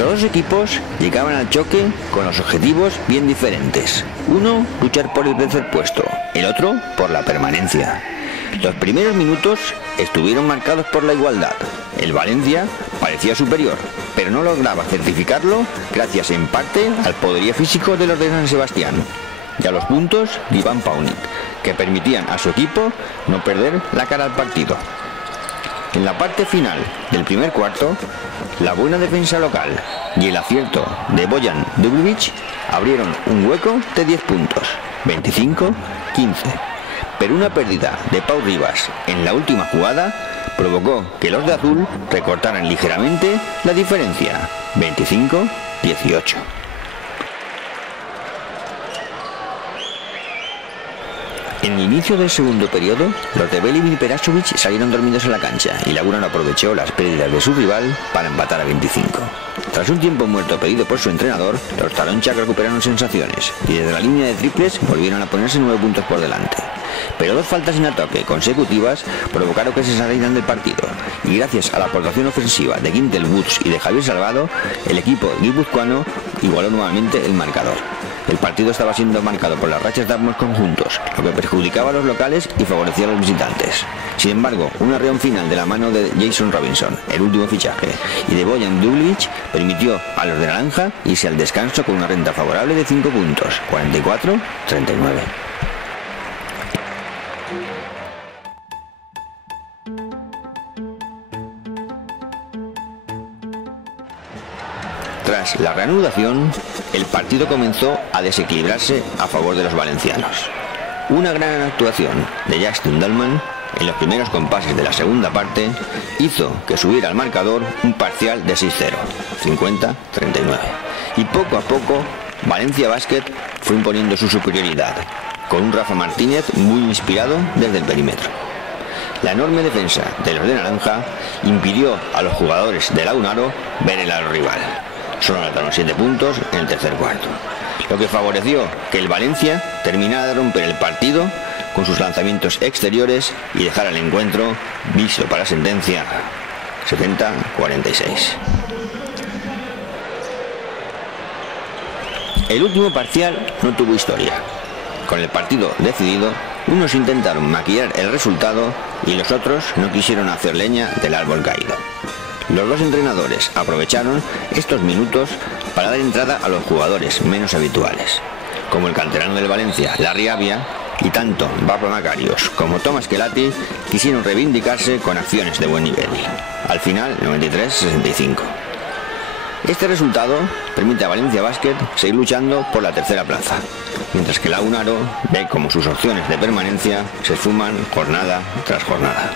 Los dos equipos llegaban al choque con los objetivos bien diferentes. Uno, luchar por el tercer puesto, el otro, por la permanencia. Los primeros minutos estuvieron marcados por la igualdad. El Valencia parecía superior, pero no lograba certificarlo gracias en parte al poderío físico de los de San Sebastián y a los puntos de Iván Paunik, que permitían a su equipo no perder la cara al partido. En la parte final del primer cuarto, la buena defensa local y el acierto de Bojan Djurjević abrieron un hueco de 10 puntos, 25-15. Pero una pérdida de Pau Ribas en la última jugada provocó que los de azul recortaran ligeramente la diferencia, 25-18. En el inicio del segundo periodo, los de Belivin y Perasovic salieron dormidos en la cancha y Laguna no aprovechó las pérdidas de su rival para empatar a 25. Tras un tiempo muerto pedido por su entrenador, los Taronchak recuperaron sensaciones y desde la línea de triples volvieron a ponerse 9 puntos por delante. Pero dos faltas en ataque consecutivas provocaron que se salieran del partido y gracias a la aportación ofensiva de Quintel Woods y de Javier Salvado, el equipo guipuzcoano igualó nuevamente el marcador. El partido estaba siendo marcado por las rachas de ambos conjuntos, lo que perjudicaba a los locales y favorecía a los visitantes. Sin embargo, un arreón final de la mano de Jason Robinson, el último fichaje, y de Bojan Djurjević permitió a los de naranja irse al descanso con una renta favorable de 5 puntos, 44-39. Tras la reanudación, el partido comenzó a desequilibrarse a favor de los valencianos. Una gran actuación de Justin Dalman en los primeros compases de la segunda parte hizo que subiera al marcador un parcial de 6-0, 50-39. Y poco a poco, Valencia Basket fue imponiendo su superioridad, con un Rafa Martínez muy inspirado desde el perímetro. La enorme defensa de los de naranja impidió a los jugadores de Lagunaro ver el aro rival. Solo anotaron 7 puntos en el tercer cuarto, lo que favoreció que el Valencia terminara de romper el partido con sus lanzamientos exteriores y dejara el encuentro visto para sentencia, 70-46. El último parcial no tuvo historia. Con el partido decidido, unos intentaron maquillar el resultado y los otros no quisieron hacer leña del árbol caído. Los dos entrenadores aprovecharon estos minutos para dar entrada a los jugadores menos habituales, como el canterano del Valencia, Larry Avia, y tanto Barbara Macarios como Thomas Kelati quisieron reivindicarse con acciones de buen nivel. Al final, 93-65. Este resultado permite a Valencia Basket seguir luchando por la tercera plaza, mientras que Lagunaro ve como sus opciones de permanencia se esfuman jornada tras jornada.